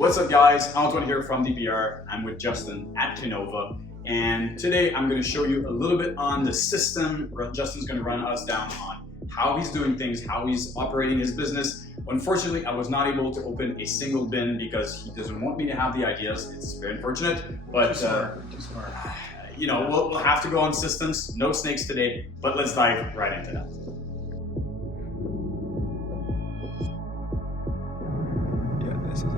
What's up guys, Antoine here from DPR. I'm with Justin at Kinova, and today I'm going to show you a little bit on the system. Justin's going to run us down on how he's doing things, how he's operating his business. Unfortunately, I was not able to open a single bin because he doesn't want me to have the ideas. It's very unfortunate, but too smart. You know, we'll have to go on systems. No snakes today, but let's dive right into that. Yeah, this is it.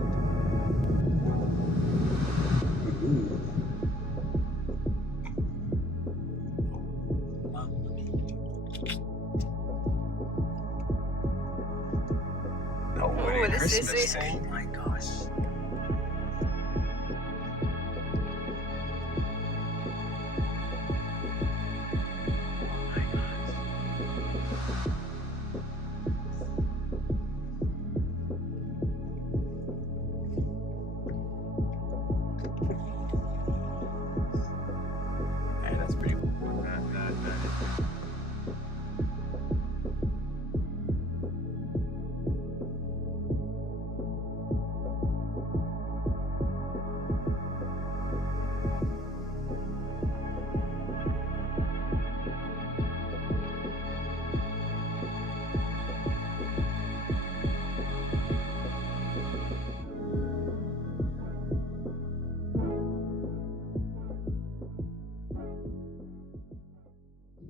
No way, Christmas Day. Oh my gosh. Hey, that's pretty cool.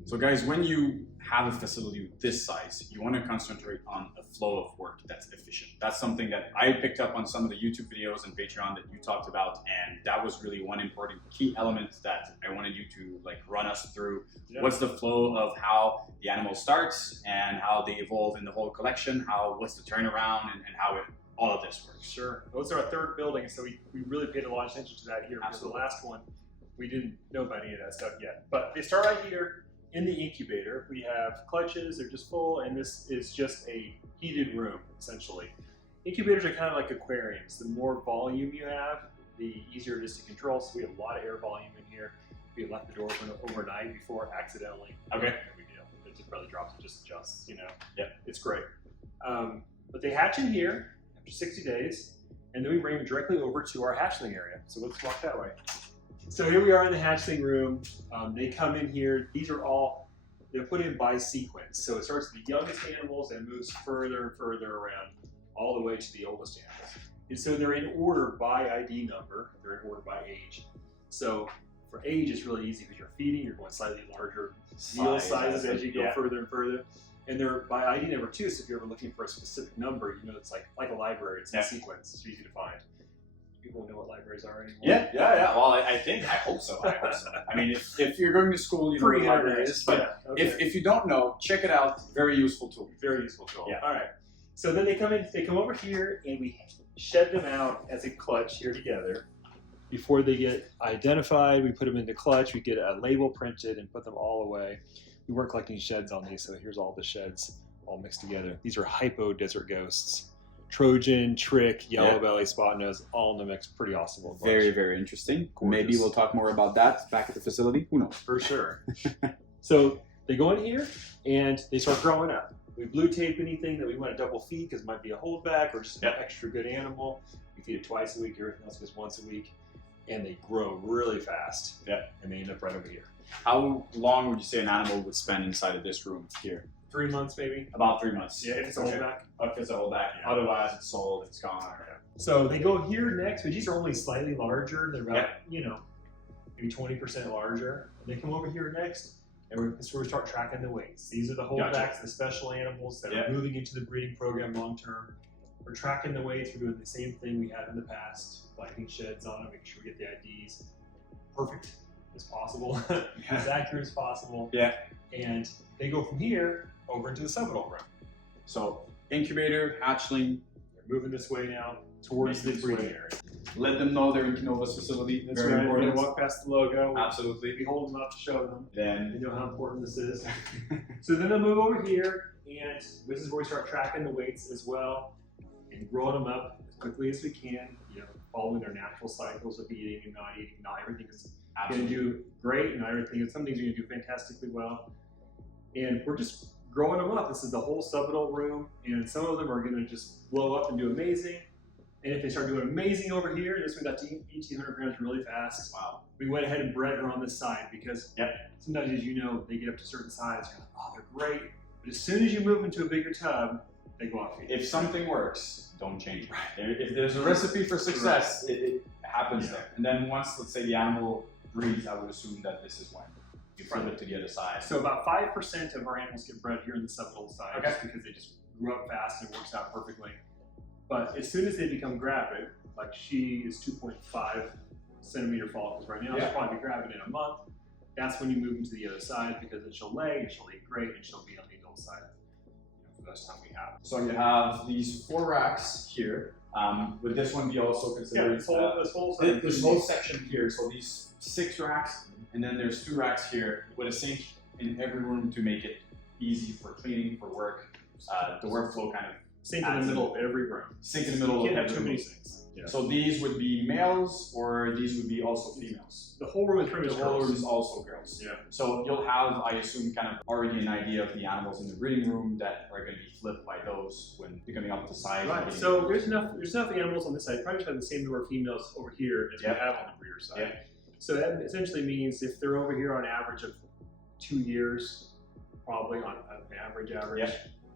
So guys, when you have a facility this size, you want to concentrate on a flow of work that's efficient. That's something that I picked up on some of the YouTube videos and Patreon that you talked about, and that was really one important key element that I wanted you to run us through. Yeah. What's the flow of how the animal starts and how they evolve in the whole collection, what's the turnaround, and how all of this works. Sure. Well, it's our third building, so we really paid a lot of attention to that here. Because the last one, we didn't know about any of that stuff yet. But they start right here. In the incubator, we have clutches, they're just full, and this is just a heated room, essentially. Incubators are kind of like aquariums. The more volume you have, the easier it is to control. So we have a lot of air volume in here. We left the door open overnight before accidentally. Okay. No big deal. It just barely drops, it just adjusts, you know? Yep. It's great. But they hatch in here after 60 days, and then we bring them directly over to our hatchling area. So let's walk that way. So here we are in the hatchling room. They come in here. These are all, they're put in by sequence. So it starts with the youngest animals and moves further and further around all the way to the oldest animals. And so they're in order by ID number. They're in order by age. So for age, it's really easy because you're feeding, you're going slightly larger meal sizes as you go further and further. And they're by ID number too. So if you're ever looking for a specific number, you know, it's like a library. It's in sequence. It's easy to find. People know what libraries are anymore. Yeah. Well, I hope so. I mean, if you're going to school, you know what library is. But if you don't know, check it out. Very useful tool. Very useful tool. Yeah. All right. So then they come over here, and we shed them out as a clutch here together. Before they get identified, we put them in the clutch. We get a label printed and put them all away. We weren't collecting sheds on these, so here's all the sheds all mixed together. These are hypo desert ghosts. Trojan, Trick, Yellow Belly, Spot Nose, all in the mix. Pretty awesome. Very, very interesting. Gorgeous. Maybe we'll talk more about that back at the facility. Who knows? For sure. So they go in here and they start growing up. We blue tape anything that we want to double feed because it might be a holdback or just an extra good animal. We feed it twice a week, everything else goes once a week. And they grow really fast. Yeah. And they end up right over here. How long would you say an animal would spend inside of this room here? 3 months maybe. About 3 months. Yeah, if it's a holdback. If it's a holdback. Yeah. Otherwise, it's sold, it's gone. Yeah. So they go here next, but these are only slightly larger. They're about, you know, maybe 20% larger. And they come over here next, and this is where we start tracking the weights. These are the holdbacks, the special animals that are moving into the breeding program long term. We're tracking the weights. We're doing the same thing we had in the past, lighting sheds on them, making sure we get the IDs perfect as possible, as accurate as possible. Yeah. And they go from here over into the subadult room. So incubator, hatchling, they're moving this way now towards the breeding area. Let them know they're in Kinova's facility. That's very important. Walk past the logo. Absolutely. We hold them up to show them. Then they know how important this is. So then they'll move over here, and this is where we start tracking the weights as well and growing them up as quickly as we can. You know, following their natural cycles of eating and not eating. Not everything is going to do great, and not everything. Some things are going to do fantastically well. And we're just growing them up. This is the whole subadult room, and some of them are going to just blow up and do amazing. And if they start doing amazing over here, this one got to 1,800 grams really fast. Wow. We went ahead and bred her on this side because sometimes, as you know, they get up to a certain size. You're like, oh, they're great. But as soon as you move into a bigger tub, they go off feed. If something works, don't change it. If there's a recipe for success, it happens there. And then once, let's say, the animal breeds, I would assume that this is when you flip it to the other side. So about 5% of our animals get bred here in the subadult side, just because they just grew up fast and it works out perfectly. But as soon as they become gravid, like she is 2.5 centimeter follicles right now, she'll probably be gravid in a month. That's when you move them to the other side, because then she'll lay and she'll eat great and she'll be on the adult side for the rest of the time we have. So you have these 4 racks here. Would this one be also considered this whole section here? So these 6 racks, and then there's 2 racks here with a sink in every room to make it easy for cleaning, for work. The workflow kind of sink in the middle of every room. Sink in the middle of every room. You can't have too many sinks. Yeah. So these would be males, or these would be also females? The whole room is pretty much The whole room is also girls. Yeah. So you'll have, I assume, kind of already an idea of the animals in the breeding room that are going to be flipped by those when they're coming up to size. Right. So there's enough animals on this side. Probably have the same number of females over here as we have on the breeder side. Yeah. So that essentially means if they're over here on average of 2 years, probably on average,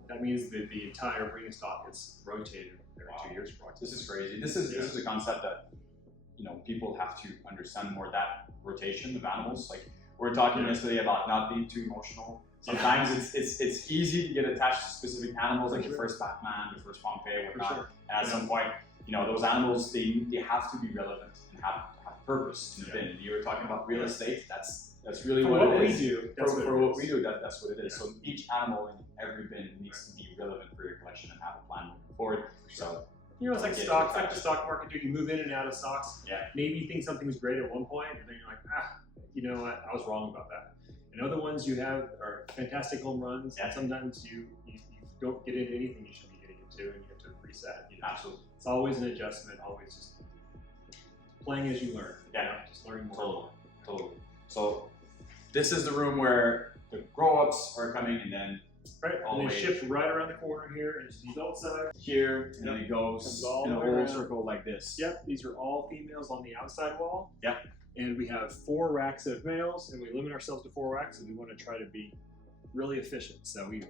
that means that the entire breeding stock is rotated every 2 years. This is crazy. This is a concept that people have to understand more. That rotation of animals, like we were talking yesterday about not being too emotional. Sometimes it's easy to get attached to specific animals, like your first Batman, your first Pompeii, whatnot. And at some point, those animals they have to be relevant and have purpose in the bin. You were talking about real estate. That's really what it is. For what we do, that's what it is. So each animal in every bin needs to be relevant for your collection and have a plan moving forward. So it's like stocks, like the stock market. You move in and out of stocks. Yeah. Maybe you think something's great at one point, and then you're like, you know what? I was wrong about that. And other ones you have are fantastic home runs. And sometimes you don't get into anything you should be getting into, and you have to reset. Absolutely. It's always an adjustment. Always just playing as you learn. Just learning more. Totally. So this is the room where the grow-ups are coming, and then and they shift right around the corner here into the adult side. Here, and then it goes in a whole circle like this. These are all females on the outside wall. Yep. And we have 4 racks of males, and we limit ourselves to 4 racks, and we want to try to be really efficient. So we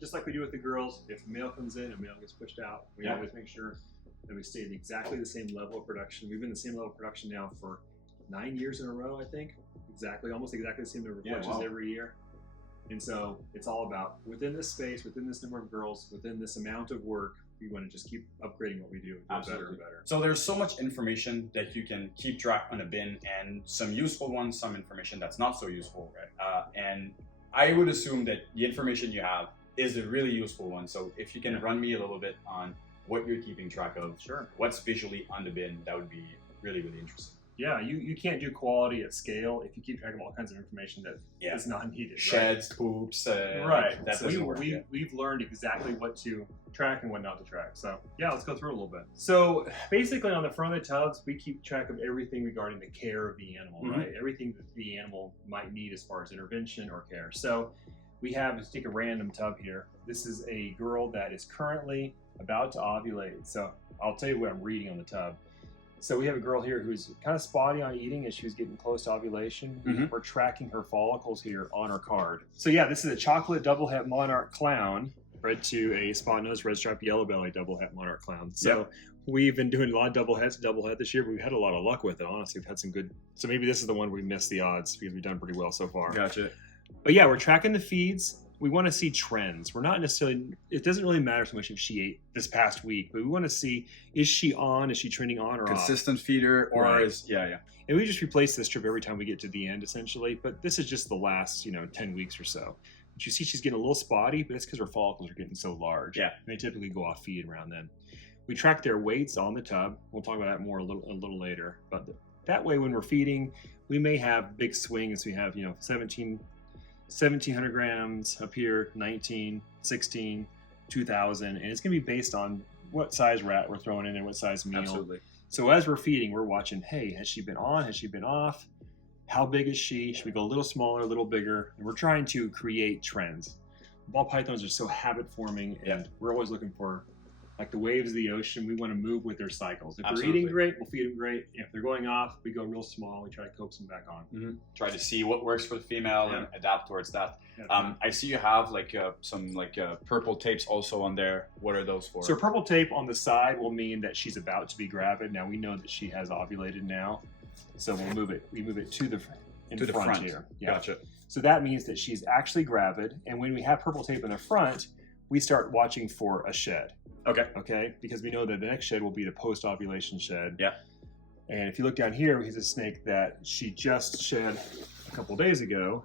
just like we do with the girls, if a male comes in, a male gets pushed out, we always make sure that we stay at exactly the same level of production. We've been the same level of production now for 9 years in a row, I think. Almost exactly the same number of clutches every year. And so it's all about within this space, within this number of girls, within this amount of work, we want to just keep upgrading what we do and better and better. So there's so much information that you can keep track on a bin, and some useful ones, some information that's not so useful, right? And I would assume that the information you have is a really useful one. So if you can run me a little bit on what you're keeping track of, what's visually on the bin, that would be really, really interesting. Yeah, you can't do quality at scale if you keep track of all kinds of information that is not needed. Sheds, poops, right. That doesn't work. We've learned exactly what to track and what not to track. So let's go through it a little bit. So basically on the front of the tubs, we keep track of everything regarding the care of the animal, right? Everything that the animal might need as far as intervention or care. So we have, let's take a random tub here. This is a girl that is currently about to ovulate. So I'll tell you what I'm reading on the tub. So we have a girl here who's kind of spotty on eating as she was getting close to ovulation. We're tracking her follicles here on her card. So this is a chocolate double het monarch clown bred to a spot-nosed red-striped yellow belly double het monarch clown. So we've been doing a lot of double het this year, but we've had a lot of luck with it. Honestly, we've had some good. So maybe this is the one where we missed the odds because we've done pretty well so far. Gotcha. But we're tracking the feeds. We want to see trends. We're not necessarily, it doesn't really matter so much if she ate this past week, but we want to see, is she trending on or consistent off? Feeder or is, And we just replace this strip every time we get to the end essentially, but this is just the last, 10 weeks or so. But you see she's getting a little spotty, but it's because her follicles are getting so large. And they typically go off feed around then. We track their weights on the tub. We'll talk about that more a little later, but that way when we're feeding, we may have big swings. We have, 1,700 grams up here, 19, 16, 2,000, and it's going to be based on what size rat we're throwing in and what size meal. Absolutely. So as we're feeding, we're watching, hey, has she been on? Has she been off? How big is she? Should we go a little smaller, a little bigger? And we're trying to create trends. Ball pythons are so habit forming, and we're always looking for like the waves of the ocean. We want to move with their cycles. If Absolutely. they're eating great, we'll feed them great. If they're going off, we go real small. We try to coax them back on. Try to see what works for the female and adapt towards that. Yeah. I see you have like some purple tapes also on there. What are those for? So purple tape on the side will mean that she's about to be gravid. Now we know that she has ovulated now, so we'll move it. We move it to the front here. Yeah. Gotcha. So that means that she's actually gravid. And when we have purple tape in the front, we start watching for a shed. Okay. Okay. Because we know that the next shed will be the post-ovulation shed. Yeah. And if you look down here, here's a snake that she just shed a couple days ago.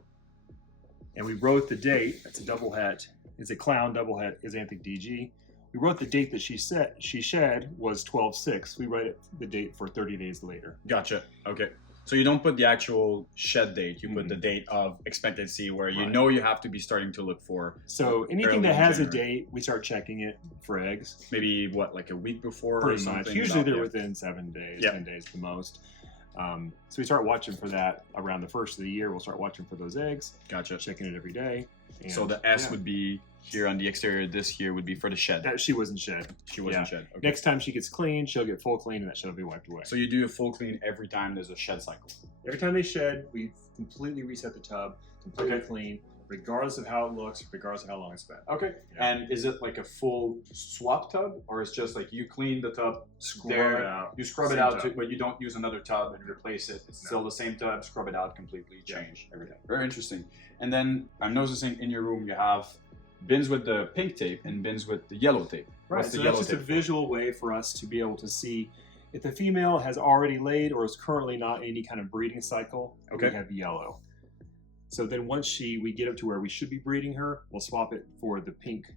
And we wrote the date. That's a double het. It's a clown double het, is Xanthic DG. We wrote the date that she shed was 12/6. We write the date for 30 days later. Gotcha. Okay. So you don't put the actual shed date. You put the date of expectancy, where you know you have to be starting to look for. So anything that has a date, we start checking it for eggs. Maybe what, like a week before Pretty or something? much. Usually they're within 7 days, Yep. 10 days the most. So we start watching for that around the first of the year. We'll start watching for those eggs. Gotcha. Checking it every day. And So the S would be here on the exterior. This here would be for the shed. she wasn't shed. She wasn't Yeah. shed. Okay. Next time she gets clean, she'll get full clean, and that shed will be wiped away. So you do a full clean every time there's a shed cycle. Every time they shed, we completely reset the tub, completely Okay. clean, regardless of how it looks, regardless of how long it's been. Okay. Yeah. And is it like a full swap tub, or it's just like you clean the tub, Scrub there, it out. you scrub it Same out, tub. but you don't use another tub and replace it. It's No. still the same tub, scrub it out completely, Yeah. change everything. Very interesting. And then I'm noticing in your room you have bins with the pink tape and bins with the yellow tape. Right, What's the so yellow that's just a tape for? visual way for us to be able to see if the female has already laid or is currently not in any kind of breeding cycle. Okay. We have yellow. So then once we get up to where we should be breeding her, we'll swap it for the pink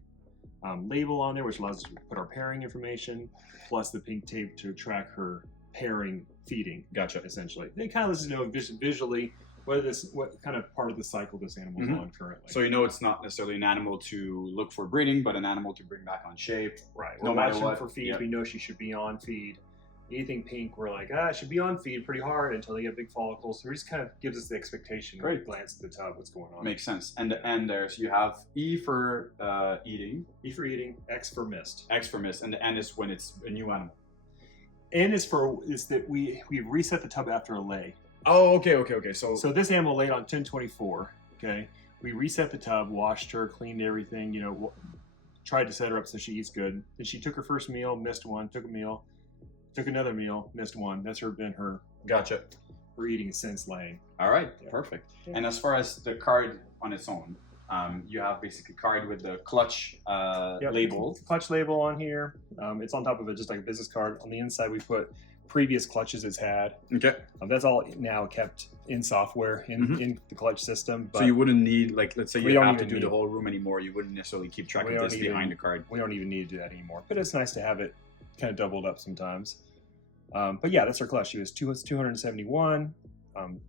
label on there, which allows us to put our pairing information, plus the pink tape to track her pairing feeding. Gotcha. Essentially, it kind of lets us know visually what kind of part of the cycle this animal's on currently. So you know it's not necessarily an animal to look for breeding, but an animal to bring back on shape. Right. No We're matter watching what. for feed. Yep. We know she should be on feed. Anything pink, we're like, it should be on feed pretty hard until they get big follicles. So it just kind of gives us the expectation when we glance at the tub, what's going on. Makes sense. And the end there, so you have E for eating, E for eating, X for mist. X for miss, and the N is when it's a new animal. N is that we reset the tub after a lay. Oh, okay. So So this animal laid on 10/24. Okay, we reset the tub, washed her, cleaned everything. Tried to set her up so she eats good. Then she took her first meal, missed one. Took a meal, took another meal, missed one. That's been her gotcha. eating since laying. All right, Yeah. perfect. Yeah. And as far as the card on its own, you have basically card with the clutch Yep. label. Clutch label on here. It's on top of it, just like a business card. On the inside, we put previous clutches it's had. Okay. That's all now kept in software in the clutch system. But So you wouldn't need, like, let's say We you don't have to even do the need- whole room anymore. You wouldn't necessarily keep track We of don't this even- behind the card. we don't even need to do that anymore. But it's nice to have it kind of doubled up sometimes. But yeah, that's her clutch. She was 271,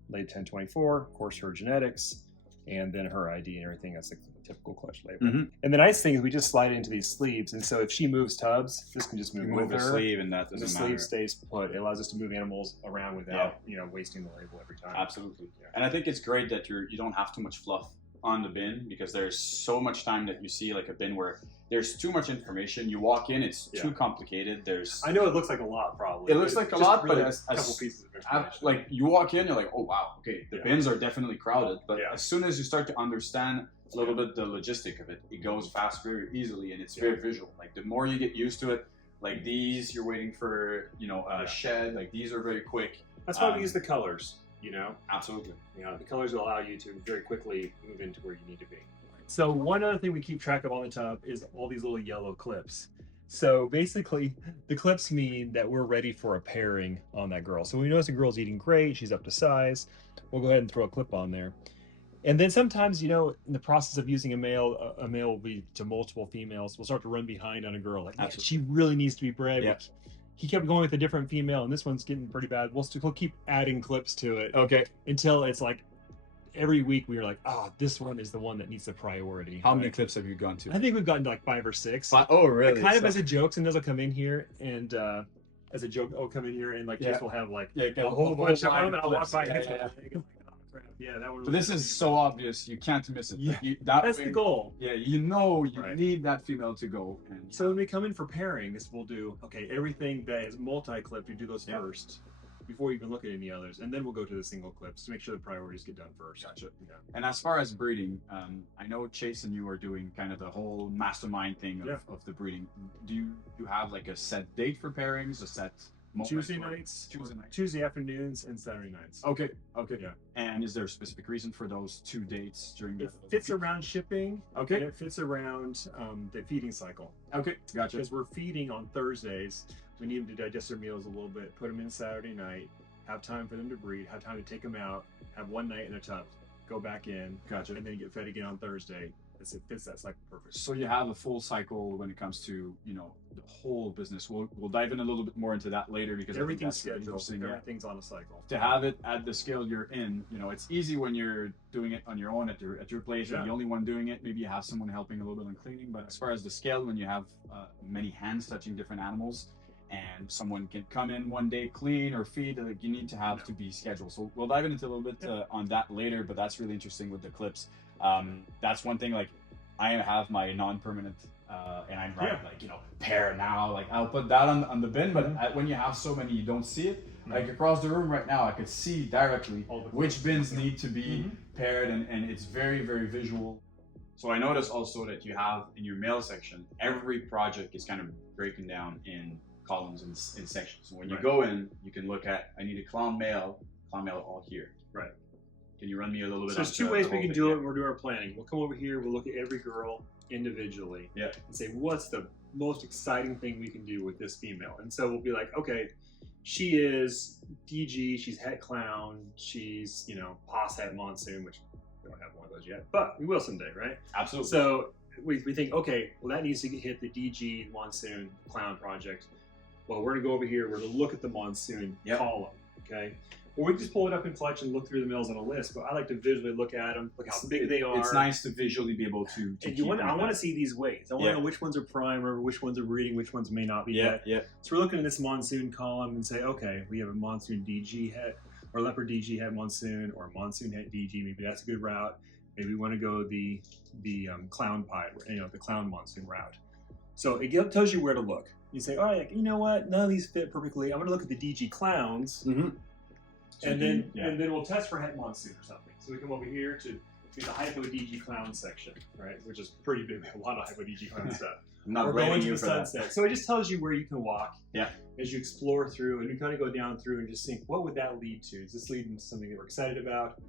laid 10/24. Of course, her genetics, and then her ID and everything. That's a typical clutch label. Mhm. And the nice thing is we just slide it into these sleeves. And so if she moves tubs, this can just move You with move the her. sleeve, and that The doesn't sleeve matter. stays put. It allows us to move animals around without wasting the label every time. Absolutely. Yeah. And I think it's great that you don't have too much fluff on the bin, because there's so much time that you see like a bin where there's too much information. You walk in, it's too complicated. I know it looks like a lot, probably. It looks like a just lot, but really as- a couple pieces of information. like you walk in, you're like, oh wow, okay, the Yeah. bins are definitely crowded. But Yeah. as soon as you start to understand a little bit the logistic of it, it goes fast very easily, and it's Yeah. very visual. Like the more you get used to it, like these, you're waiting for a shed. Like these are very quick. That's why we use the colors. Absolutely. The colors will allow you to very quickly move into where you need to be. So one other thing we keep track of on the tub is all these little yellow clips. So basically, the clips mean that we're ready for a pairing on that girl. So we notice the girl's eating great, she's up to size, we'll go ahead and throw a clip on there. And then sometimes, in the process of using a male will be to multiple females, we'll start to run behind on a girl. Like, Absolutely. she really needs to be bred. Yep. He kept going with a different female, and this one's getting pretty bad. We'll keep adding clips to it Okay. until it's like every week we were like, this one is the one that needs the priority. How many clips have you gone to? I think we've gotten to like 5 or 6. Oh, really? Like, kind of as a joke, sometimes I'll come in here and as a joke, I'll come in here and like just we'll have like a whole bunch of them, and I'll walk by and Yeah, that one. But this is so obvious, you can't miss it. Yeah, That that's way, the goal. Yeah, you know you Right. need that female to go. And So when we come in for pairings, we'll do, okay, everything that is multi-clipped, we do those first before we even look at any others. And then we'll go to the single clips to make sure the priorities get done first. Gotcha. Yeah. And as far as breeding, I know Chase and you are doing kind of the whole mastermind thing of the breeding. Do you have like a set date for pairings, a set moment? Tuesday nights, Tuesday afternoons, and Saturday nights. Okay. Okay. Yeah. And is there a specific reason for those 2 dates during the? It fits around shipping. Okay. And it fits around the feeding cycle. Okay. Gotcha. Because we're feeding on Thursdays, we need them to digest their meals a little bit, put them in Saturday night, have time for them to breed, have time to take them out, have one night in a tub, go back in, Gotcha. and then get fed again on Thursday. It fits that cycle perfect. So you have a full cycle when it comes to the whole business. We'll dive in a little bit more into that later because Everything's I think that's really scheduled. interesting. Everything's on a cycle. To have it at the scale you're in, it's easy when you're doing it on your own at your place. You're the only one doing it. Maybe you have someone helping a little bit on cleaning. But as far as the scale, when you have many hands touching different animals, and someone can come in one day, clean or feed, like you need to have to be scheduled. So we'll dive into a little bit on that later. But that's really interesting with the clips. That's one thing. Like I have my non-permanent, and I'm pair now. Like I'll put that on the bin. But when you have so many, you don't see it. Like across the room right now, I could see directly which bins need to be paired, and it's very, very visual. So I noticed also that you have in your male section, every project is kind of breaking down in columns and in sections. So when you go in, you can look at, I need a clown male all here. Right. Can you run me a little bit? So there's 2 ways we can do it when we're doing our planning. We'll come over here, we'll look at every girl individually and say, what's the most exciting thing we can do with this female? And so we'll be like, okay, she is DG, she's het clown, she's, pos het monsoon, which we don't have one of those yet, but we will someday, right? Absolutely. So we think, okay, well that needs to hit the DG monsoon clown project. Well, we're gonna go over here, we're gonna look at the monsoon column, okay? Or we can just pull it up in Clutch and look through the males on a list, but I like to visually look at them, look how big they are. It's nice to visually be able to and I want to see these weights. I want to know which ones are prime, or which ones are breeding, which ones may not be yet. So we're looking at this monsoon column and say, okay, we have a monsoon DG het, or leopard DG het monsoon, or monsoon het DG. Maybe that's a good route. Maybe we want to go the clown pie, the clown monsoon route. So it tells you where to look. You say, all right, you know what? None of these fit perfectly. I'm going to look at the DG clowns. And then we'll test for het monsoon or something. So we come over here to the hypo DG clown section, right? Which is pretty big, a lot of hypo DG clown stuff. We're going to the sunset. So it just tells you where you can walk Yeah. as you explore through, and you kind of go down through and just think, what would that lead to? Is this leading to something that we're excited about?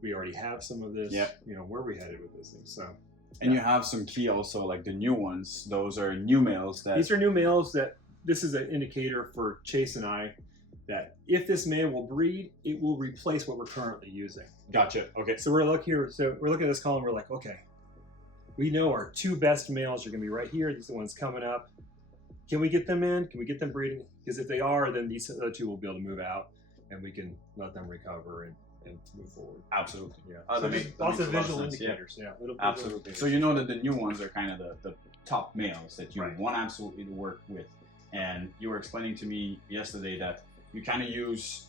We already have some of this. Yeah. You know, where are we headed with this thing? So. And you have some key also, like the new ones. Those are new males that. These are new males that this is an indicator for Chase and I that if this male will breed, it will replace what we're currently using. Gotcha. Okay. So we're looking here. So we're looking at this column. We're like, okay, we know our two best males are going to be right here. These are the ones coming up. Can we get them in? Can we get them breeding? Because if they are, then these other two will be able to move out, and we can let them recover and move forward. Absolutely. Yeah. So lots of visual indicators. Yeah. Absolutely. So you know that the new ones are kind of the top males that you want absolutely to work with. And you were explaining to me yesterday that you kind of use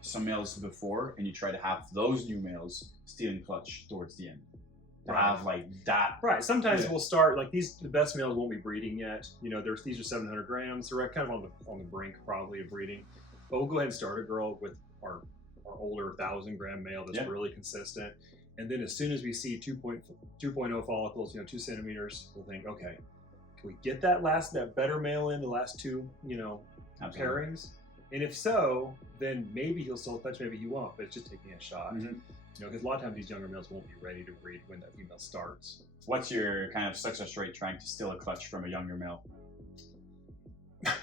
some males before, and you try to have those new males still in clutch towards the end. To have like that. Right. Sometimes we'll start like these. The best males won't be breeding yet. You know, these are 700 grams. So we're kind of on the brink probably of breeding. But we'll go ahead and start a girl with our older 1,000-gram male that's really consistent. And then as soon as we see 2.0 follicles, 2 centimeters, we'll think, okay, can we get that better male in the last two, pairings? And if so, then maybe he'll still clutch, maybe he won't, but it's just taking a shot. Because a lot of times these younger males won't be ready to breed when that female starts. What's your kind of success rate trying to steal a clutch from a younger male?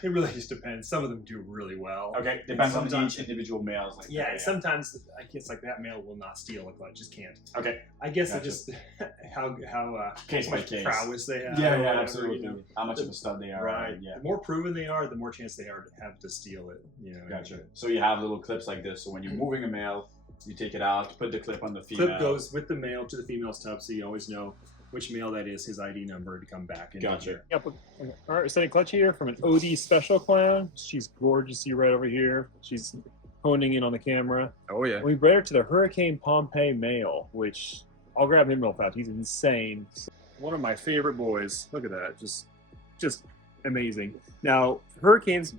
It really just depends. Some of them do really well. Okay, depends on each individual male. Like sometimes I guess like that male will not steal a clutch, just can't. Okay, I guess it just how case by case prowess they have. Yeah, absolutely. How much of a stud they are. Right. Yeah. The more proven they are, the more chance they are to have to steal it. Gotcha. So you have little clips like this. So when you're moving a male, you take it out, put the clip on the female. Clip goes with the male to the female's tub, so you always know which male that is, his ID number to come back. Gotcha. Yep. All right, we're setting clutch here from an OD special clown. She's gorgeous. You right over here. She's honing in on the camera. Oh yeah. We bred her to the Hurricane Pompeii male, which I'll grab him real fast. He's insane. One of my favorite boys. Look at that. Just amazing. Now, Hurricane's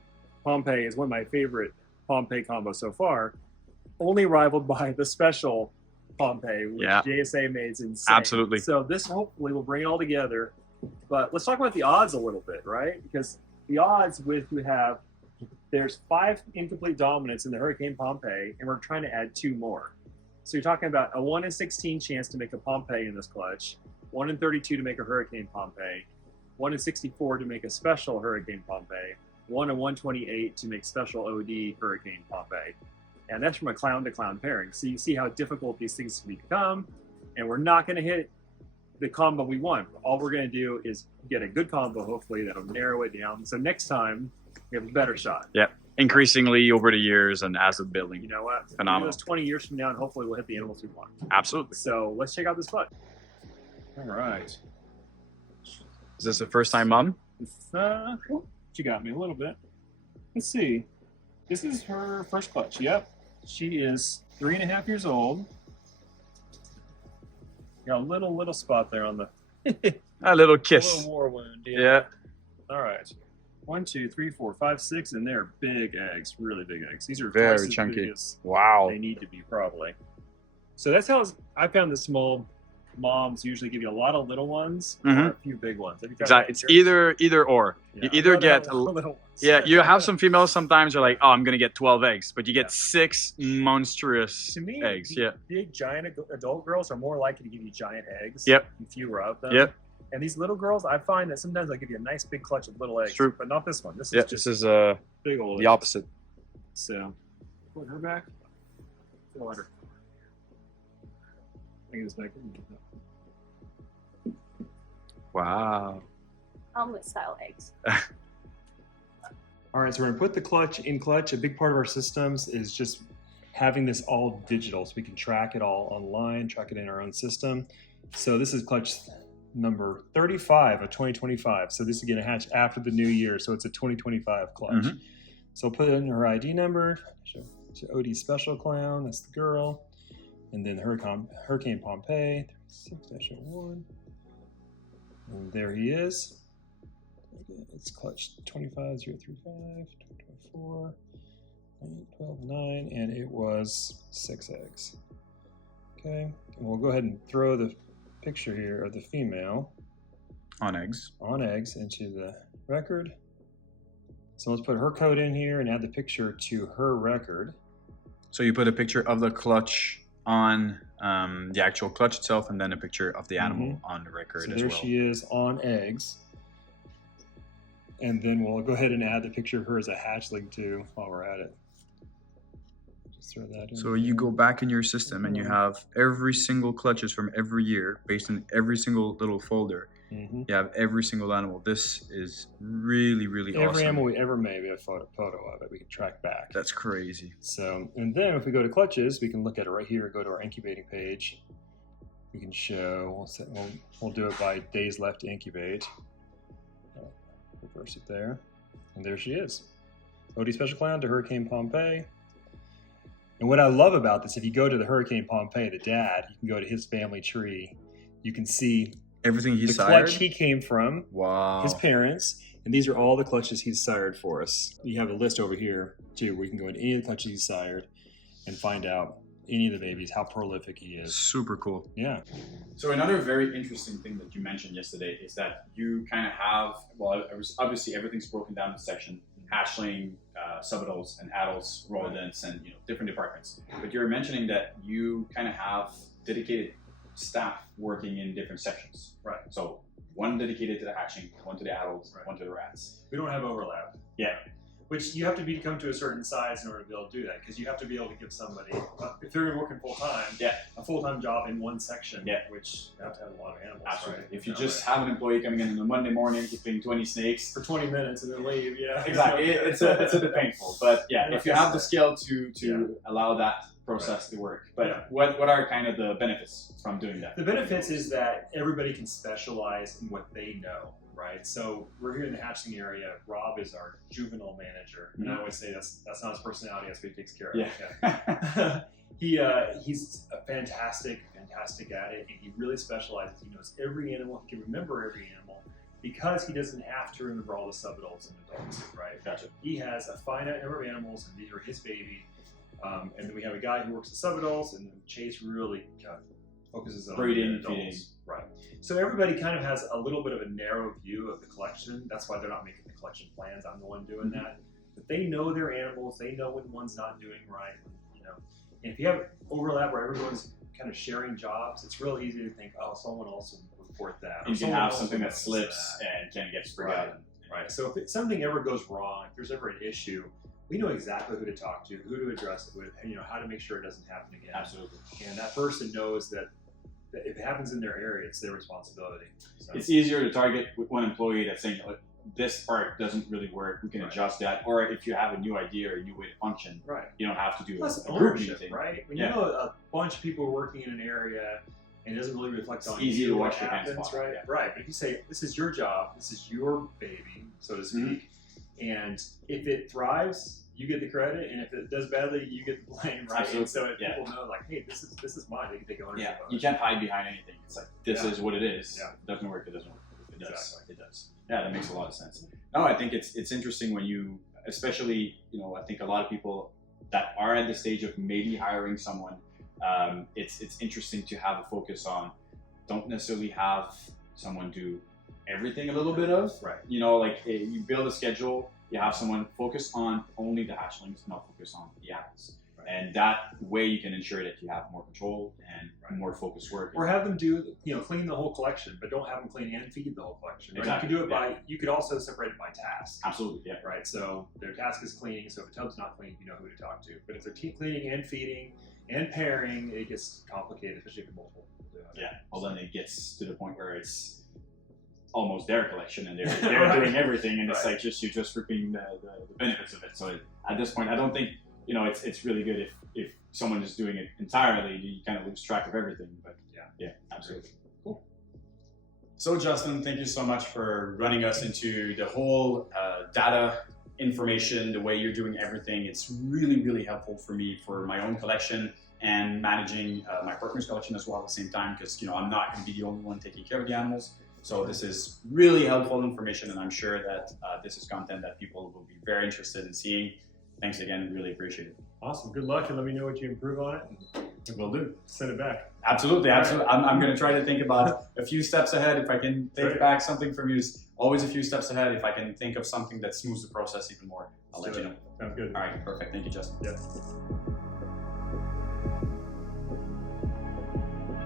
Pompeii is one of my favorite Pompeii combos so far, only rivaled by the special Pompeii, which JSA made. It's insane. Absolutely. So this hopefully will bring it all together. But let's talk about the odds a little bit, right? Because the odds there's 5 incomplete dominants in the Hurricane Pompeii, and we're trying to add 2 more. So you're talking about a 1 in 16 chance to make a Pompeii in this clutch, 1 in 32 to make a Hurricane Pompeii, 1 in 64 to make a special Hurricane Pompeii, 1 in 128 to make special OD Hurricane Pompeii. And that's from a clown to clown pairing. So you see how difficult these things can become, and we're not going to hit the combo we want. All we're going to do is get a good combo, hopefully, that'll narrow it down. So next time, we have a better shot. Yep. Increasingly over the years and as of building. You know what? Phenomenal. We'll do this 20 years from now, and hopefully we'll hit the animals we want. Absolutely. So let's check out this clutch. All right. Is this the first time mom? She got me a little bit. Let's see. This is her first clutch. Yep. She is 3.5 years old. Got a little spot there on the A little a kiss. little war wound. Yeah. All right. 1, 2, 3, 4, 5, 6, and they're big eggs, really big eggs. These are Very twice as chunky. big as Wow. they need to be, probably. So that's how I found the small moms usually give you a lot of little ones or a few big ones. Have you tried that? Exactly. It's either or. Yeah, You I'd either rather get have little ones. yeah. You have some females sometimes are like, oh, I'm gonna get 12 eggs, but you get 6 monstrous To me, eggs. Yeah. big giant adult girls are more likely to give you giant eggs. Yep. And fewer of them. Yep. And these little girls, I find that sometimes they'll give you a nice big clutch of little eggs. True. But not this one. This is Yeah. just This is big old the eggs. opposite. So, put her back. Let her. Bring this back. Wow. Omelet style eggs. All right, so we're gonna put the clutch in clutch. A big part of our systems is just having this all digital, so we can track it all online, track it in our own system. So this is clutch number 35 of 2025. So this is gonna hatch after the new year, so it's a 2025 clutch. So I'll put in her ID number. So OD Special Clown, that's the girl. And then Hurricane Pompeii, 6-1. And there he is. It's clutch 25035, 24, 12, 9, and it was 6 eggs. Okay, and we'll go ahead and throw the picture here of the female On eggs. into the record. So let's put her code in here and add the picture to her record. So you put a picture of the clutch on the actual clutch itself, and then a picture of the animal on the record So as there well. she is on eggs. And then we'll go ahead and add the picture of her as a hatchling too while we're at it. Just throw that in. So you go back in your system and you have every single clutches from every year based on every single little folder. You have every single animal. This is really, really awesome. Every animal we ever made, we have a photo of it. We can track back. That's crazy. So, and then if we go to clutches, we can look at it right here. Go to our incubating page. We can show. We'll do it by days left to incubate. Reverse it there, and there she is. OD Special Clown to Hurricane Pompeii. And what I love about this, if you go to the Hurricane Pompeii, the dad, you can go to his family tree. You can see Everything he's the sired? clutch he came from, Wow. his parents, and these are all the clutches he's sired for us. You have a list over here too, where you can go into any of the clutches he's sired and find out any of the babies, how prolific he is. Super cool. Yeah. So another very interesting thing that you mentioned yesterday is that you kind of have, well, obviously everything's broken down in section, hatchling, subadults and adults, rodents, and different departments. But you're mentioning that you kind of have dedicated staff working in different sections. Right. So one dedicated to the hatching, one to the adults, one to the rats. We don't have overlap. Yeah. Which you have to come to a certain size in order to be able to do that, because you have to be able to give somebody, if they're working full time, a full time job in one section, which you have to have a lot of animals. Absolutely. Right? If you just have an employee coming in on a Monday morning, keeping 20 snakes for 20 minutes and then leave, exactly. It's a bit painful, but if you have the skill to allow that process to work. But what are kind of the benefits from doing that? The benefits is that everybody can specialize in what they know. right? So we're here in the hatchling area. Rob is our juvenile manager, and I always say that's not his personality. That's what he takes care of. Yeah. He's a fantastic at it, and he really specializes. He knows every animal. He can remember every animal because he doesn't have to remember all the subadults and adults, right? Gotcha. He has a finite number of animals, and these are his baby. And then we have a guy who works the subadults, and then Chase really kind of focuses on breeding, the adults. feeding. Right. So everybody kind of has a little bit of a narrow view of the collection. That's why they're not making the collection plans. I'm the one doing that. But they know their animals. They know when one's not doing right. You know, and if you have overlap where everyone's kind of sharing jobs, it's real easy to think, oh, someone else will report that. You can have something that slips and can get forgotten. Right. So if something ever goes wrong, if there's ever an issue, we know exactly who to talk to, who to address it with, and you know how to make sure it doesn't happen again. Absolutely. And that person knows that if it happens in their area, it's their responsibility. So. It's easier to target with one employee that's saying, look, this part doesn't really work. We can adjust that. Or if you have a new idea or a new way to function, you don't have to do Plus a group ownership, meeting. right? When you know a bunch of people working in an area and it doesn't really reflect on easy to watch what your hands happens, fly. right? Right. But if you say, this is your job, this is your baby, so to speak, and if it thrives, you get the credit, and if it does badly, you get the blame, right? Absolutely. And so if people know, like, hey, this is mine, they can take ownership of it. You can't hide behind anything. It's like, this is what it is. Yeah. If it doesn't work, it doesn't work. If it does, Exactly. it does. Yeah, that makes a lot of sense. No, I think it's interesting when you, especially, you know, I think a lot of people that are at the stage of maybe hiring someone, it's interesting to have a focus on, don't necessarily have someone do everything a little bit of. Right. You know, like you build a schedule, you have someone focus on only the hatchlings, not focus on the adults. Right. And that way you can ensure that you have more control and more focused work. Or have them do, you know, clean the whole collection, but don't have them clean and feed the whole collection. Right? Exactly. You can do it by, you could also separate it by task. Absolutely, yeah. Right, so their task is cleaning, so if a tub's not clean, you know who to talk to. But if they're cleaning and feeding and pairing, it gets complicated, especially if multiple people do it. Yeah, well then it gets to the point where it's almost their collection and they're doing everything, and it's like you're just reaping the benefits of it. So at this point, I don't think, you know, it's really good if someone is doing it entirely, you kind of lose track of everything. But yeah, absolutely. Cool. So Justin, thank you so much for running us into the whole data information, the way you're doing everything. It's really, really helpful for me for my own collection and managing my partner's collection as well at the same time, because, you know, I'm not going to be the only one taking care of the animals. So this is really helpful information, and I'm sure that this is content that people will be very interested in seeing. Thanks again, really appreciate it. Awesome, good luck, and let me know what you improve on it. And we'll do. Send it back. Absolutely, absolutely. I'm going to try to think about a few steps ahead. If I can take back something from you, is always a few steps ahead. If I can think of something that smooths the process even more, I'll let you know. Sounds good. All right, perfect. Thank you, Justin. Yeah.